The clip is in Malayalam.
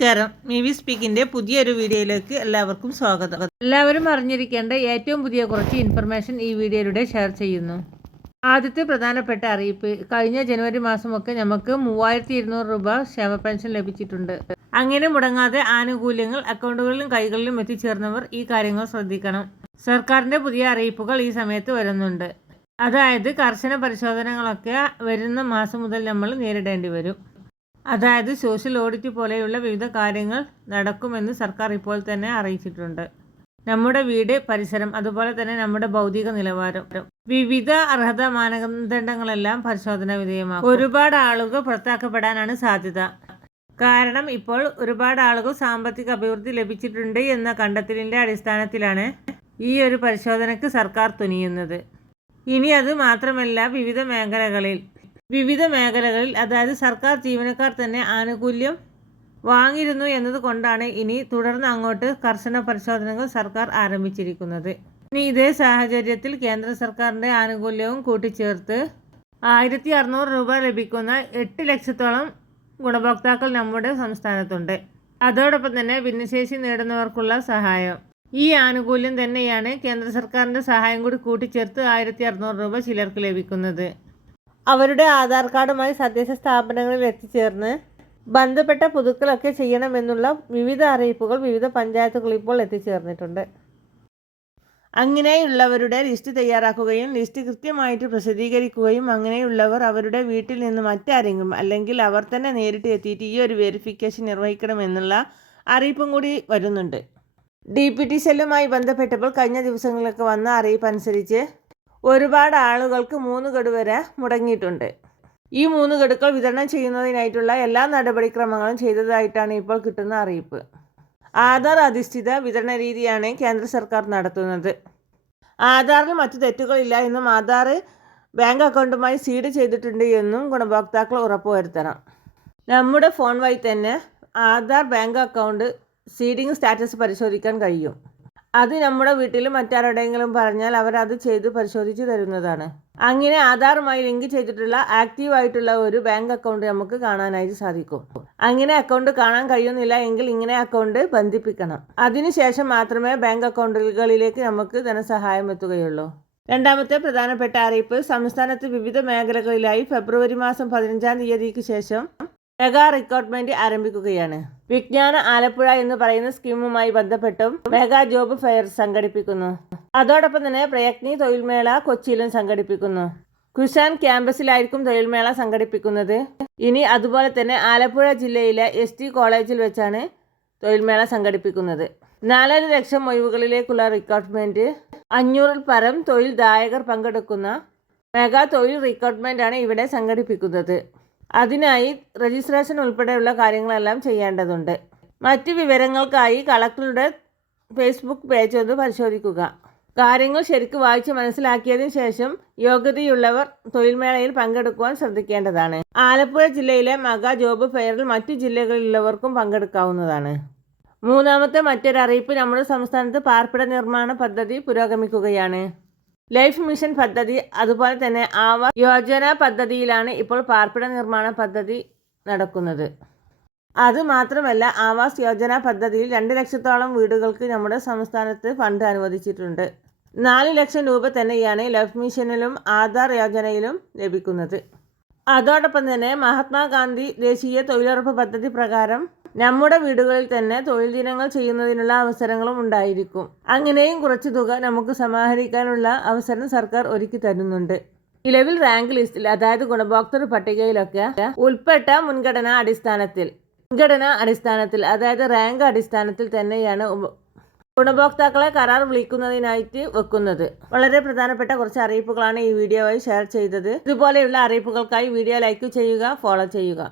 നമസ്കാരം. മിവി സ്പീക്കിന്റെ പുതിയൊരു വീഡിയോയിലേക്ക് എല്ലാവർക്കും സ്വാഗതം. എല്ലാവരും അറിഞ്ഞിരിക്കേണ്ട ഏറ്റവും പുതിയ കുറച്ച് ഇൻഫർമേഷൻ ഈ വീഡിയോയിലൂടെ ഷെയർ ചെയ്യുന്നു. ആദ്യത്തെ പ്രധാനപ്പെട്ട അറിയിപ്പ് കഴിഞ്ഞ ജനുവരി മാസമൊക്കെ നമുക്ക് മൂവായിരത്തി ഇരുന്നൂറ് രൂപ ക്ഷേമ പെൻഷൻ ലഭിച്ചിട്ടുണ്ട്. അങ്ങനെ മുടങ്ങാതെ ആനുകൂല്യങ്ങൾ അക്കൗണ്ടുകളിലും കൈകളിലും എത്തിച്ചേർന്നവർ ഈ കാര്യങ്ങൾ ശ്രദ്ധിക്കണം. സർക്കാരിന്റെ പുതിയ അറിയിപ്പുകൾ ഈ സമയത്ത് വരുന്നുണ്ട്. അതായത് കർശന പരിശോധനകളൊക്കെ വരുന്ന മാസം മുതൽ നമ്മൾ നേരിടേണ്ടി വരും. അതായത് സോഷ്യൽ ഓഡിറ്റ് പോലെയുള്ള വിവിധ കാര്യങ്ങൾ നടക്കുമെന്ന് സർക്കാർ ഇപ്പോൾ തന്നെ അറിയിച്ചിട്ടുണ്ട്. നമ്മുടെ വീട് പരിസരം അതുപോലെ തന്നെ നമ്മുടെ ഭൗതിക നിലവാരം. വിവിധ അർഹത മാനദണ്ഡങ്ങളെല്ലാം പരിശോധന വിധേയമാകും ഒരുപാട് ആളുകൾ പുറത്താക്കപ്പെടാനാണ് സാധ്യത. കാരണം ഇപ്പോൾ ഒരുപാട് ആളുകൾ സാമ്പത്തിക അഭിവൃദ്ധി ലഭിച്ചിട്ടുണ്ട് എന്ന കണ്ടെത്തലിന്റെ അടിസ്ഥാനത്തിലാണ് ഈ ഒരു പരിശോധനയ്ക്ക് സർക്കാർ തുനിയുന്നത്. ഇനി അത് മാത്രമല്ല വിവിധ മേഖലകളിൽ. വിവിധ മേഖലകളിൽ അതായത് സർക്കാർ ജീവനക്കാർ തന്നെ ആനുകൂല്യം വാങ്ങിയിരുന്നു എന്നതുകൊണ്ടാണ് ഇനി തുടർന്ന് അങ്ങോട്ട് കർശന പരിശോധനകൾ സർക്കാർ ആരംഭിച്ചിരിക്കുന്നത്. ഇനി ഇതേ സാഹചര്യത്തിൽ കേന്ദ്ര സർക്കാരിന്റെ ആനുകൂല്യവും കൂട്ടിച്ചേർത്ത് ആയിരത്തി അറുന്നൂറ് രൂപ ലഭിക്കുന്ന എട്ട് ലക്ഷത്തോളം ഗുണഭോക്താക്കൾ നമ്മുടെ സംസ്ഥാനത്തുണ്ട്. അതോടൊപ്പം തന്നെ ഭിന്നശേഷി നേടുന്നവർക്കുള്ള സഹായം. ഈ ആനുകൂല്യം തന്നെയാണ് കേന്ദ്ര സർക്കാരിന്റെ സഹായം കൂടി കൂട്ടിച്ചേർത്ത് ആയിരത്തി അറുന്നൂറ് രൂപ ചിലർക്ക് ലഭിക്കുന്നത്. അവരുടെ ആധാർ കാർഡുമായി തദ്ദേശ സ്ഥാപനങ്ങളിൽ എത്തിച്ചേർന്ന് ബന്ധപ്പെട്ട പുതുക്കലൊക്കെ ചെയ്യണമെന്നുള്ള വിവിധ അറിയിപ്പുകൾ വിവിധ പഞ്ചായത്തുകൾ ഇപ്പോൾ എത്തിച്ചേർന്നിട്ടുണ്ട്. അങ്ങനെയുള്ളവരുടെ ലിസ്റ്റ് തയ്യാറാക്കുകയും ലിസ്റ്റ് കൃത്യമായിട്ട് പ്രസിദ്ധീകരിക്കുകയും അങ്ങനെയുള്ളവർ അവരുടെ വീട്ടിൽ നിന്ന് മറ്റാരെങ്കിലും അല്ലെങ്കിൽ അവർ തന്നെ നേരിട്ട് എത്തിയിട്ട് ഈ ഒരു വെരിഫിക്കേഷൻ നിർവഹിക്കണമെന്നുള്ള അറിയിപ്പും കൂടി വരുന്നുണ്ട്. ഡി പി ടി സെല്ലുമായി ബന്ധപ്പെട്ടപ്പോൾ കഴിഞ്ഞ ദിവസങ്ങളിലൊക്കെ വന്ന അറിയിപ്പ് അനുസരിച്ച് ഒരുപാട് ആളുകൾക്ക് മൂന്ന് ഗഡു വരെ മുടങ്ങിയിട്ടുണ്ട്. ഈ മൂന്ന് ഗഡുക്കൾ വിതരണം ചെയ്യുന്നതിനായിട്ടുള്ള എല്ലാ നടപടിക്രമങ്ങളും ചെയ്തതായിട്ടാണ് ഇപ്പോൾ കിട്ടുന്ന അറിയിപ്പ്. ആധാർ അധിഷ്ഠിത വിതരണ രീതിയാണ് കേന്ദ്ര സർക്കാർ നടത്തുന്നത്. ആധാറിൽ മറ്റു തെറ്റുകളില്ല എന്നും ആധാർ ബാങ്ക് അക്കൗണ്ടുമായി സീഡ് ചെയ്തിട്ടുണ്ട് എന്നും ഗുണഭോക്താക്കൾ ഉറപ്പുവരുത്തണം. നമ്മുടെ ഫോൺ വഴി തന്നെ Aadhaar bank account seeding status പരിശോധിക്കാൻ കഴിയും. അത് നമ്മുടെ വീട്ടിൽ മറ്റാരുടെയെങ്കിലും പറഞ്ഞാൽ അവർ അത് ചെയ്ത് പരിശോധിച്ച് തരുന്നതാണ്. അങ്ങനെ ആധാറുമായി ലിങ്ക് ചെയ്തിട്ടുള്ള ആക്റ്റീവ് ആയിട്ടുള്ള ഒരു ബാങ്ക് അക്കൗണ്ട് നമുക്ക് കാണാനായിട്ട് സാധിക്കും. അങ്ങനെ അക്കൗണ്ട് കാണാൻ കഴിയുന്നില്ല എങ്കിൽ ഇങ്ങനെ അക്കൗണ്ട് ബന്ധിപ്പിക്കണം. അതിനുശേഷം മാത്രമേ ബാങ്ക് അക്കൗണ്ടുകളിലേക്ക് നമുക്ക് ധനസഹായം എത്തുകയുള്ളൂ. രണ്ടാമത്തെ പ്രധാനപ്പെട്ട അറിയിപ്പ് സംസ്ഥാനത്ത് വിവിധ മേഖലകളിലായി ഫെബ്രുവരി മാസം പതിനഞ്ചാം തീയതിക്ക് ശേഷം മെഗാ റിക്രൂട്ട്മെന്റ് ആരംഭിക്കുകയാണ്. വിജ്ഞാന ആലപ്പുഴ എന്ന് പറയുന്ന സ്കീമുമായി ബന്ധപ്പെട്ടും മെഗാ ജോബ് ഫെയർ സംഘടിപ്പിക്കുന്നു. അതോടൊപ്പം തന്നെ പ്രയത്നി തൊഴിൽമേള കൊച്ചിയിലും സംഘടിപ്പിക്കുന്നു. കുശാൻ ക്യാമ്പസിലായിരിക്കും തൊഴിൽമേള സംഘടിപ്പിക്കുന്നത്. ഇനി അതുപോലെ തന്നെ ആലപ്പുഴ ജില്ലയിലെ എസ് ടി കോളേജിൽ വെച്ചാണ് തൊഴിൽമേള സംഘടിപ്പിക്കുന്നത്. നാലര ലക്ഷം ഒഴിവുകളിലേക്കുള്ള റിക്രൂട്ട്മെന്റ് അഞ്ഞൂറിൽ പരം തൊഴിൽ ദായകർ പങ്കെടുക്കുന്ന മെഗാ തൊഴിൽ റിക്രൂട്ട്മെന്റ് ആണ് ഇവിടെ സംഘടിപ്പിക്കുന്നത്. അതിനായി രജിസ്ട്രേഷൻ ഉൾപ്പെടെയുള്ള കാര്യങ്ങളെല്ലാം ചെയ്യേണ്ടതുണ്ട്. മറ്റ് വിവരങ്ങൾക്കായി കളക്ടറുടെ ഫേസ്ബുക്ക് പേജ് ഒന്ന് പരിശോധിക്കുക. കാര്യങ്ങൾ ശരിക്ക് വായിച്ച് മനസ്സിലാക്കിയതിന് ശേഷം യോഗ്യതയുള്ളവർ തൊഴിൽമേളയിൽ പങ്കെടുക്കുവാൻ ശ്രദ്ധിക്കേണ്ടതാണ്. ആലപ്പുഴ ജില്ലയിലെ മഗ ജോബ് ഫെയറിൽ മറ്റു ജില്ലകളിലുള്ളവർക്കും പങ്കെടുക്കാവുന്നതാണ്. മൂന്നാമത്തെ മറ്റൊരറിയിപ്പ് നമ്മുടെ സംസ്ഥാനത്ത് പാർപ്പിട നിർമ്മാണ പദ്ധതി പുരോഗമിക്കുകയാണ്. ലൈഫ് മിഷൻ പദ്ധതി അതുപോലെ തന്നെ ആവാസ് യോജന പദ്ധതിയിലാണ് ഇപ്പോൾ പാർപ്പിട നിർമ്മാണ പദ്ധതി നടക്കുന്നത്. അത് മാത്രമല്ല ആവാസ് യോജന പദ്ധതിയിൽ രണ്ട് ലക്ഷത്തോളം വീടുകൾക്ക് നമ്മുടെ സംസ്ഥാനത്ത് ഫണ്ട് അനുവദിച്ചിട്ടുണ്ട്. നാല് ലക്ഷം രൂപ തന്നെയാണ് ലൈഫ് മിഷനിലും ആധാർ യോജനയിലും ലഭിക്കുന്നത്. അതോടൊപ്പം തന്നെ മഹാത്മാഗാന്ധി ദേശീയ തൊഴിലുറപ്പ് പദ്ധതി പ്രകാരം നമ്മുടെ വീടുകളിൽ തന്നെ തൊഴിൽ ദിനങ്ങൾ ചെയ്യുന്നതിനുള്ള അവസരങ്ങളും ഉണ്ടായിരിക്കും. അങ്ങനെയും കുറച്ച് തുക നമുക്ക് സമാഹരിക്കാനുള്ള അവസരം സർക്കാർ ഒരുക്കി തരുന്നുണ്ട്. നിലവിൽ റാങ്ക് ലിസ്റ്റിൽ അതായത് ഗുണഭോക്തൃ പട്ടികയിലൊക്കെ ഉൾപ്പെട്ട മുൻഗണനാ അടിസ്ഥാനത്തിൽ മുൻഗണനാ അടിസ്ഥാനത്തിൽ അതായത് റാങ്ക് അടിസ്ഥാനത്തിൽ തന്നെയാണ് ഗുണഭോക്താക്കളെ കരാർ വിളിക്കുന്നതിനായിട്ട് വെക്കുന്നത്. വളരെ പ്രധാനപ്പെട്ട കുറച്ച് അറിയിപ്പുകളാണ് ഈ വീഡിയോ വഴി ഷെയർ ചെയ്തത്. ഇതുപോലെയുള്ള അറിയിപ്പുകൾക്കായി വീഡിയോ ലൈക്ക് ചെയ്യുക ഫോളോ ചെയ്യുക.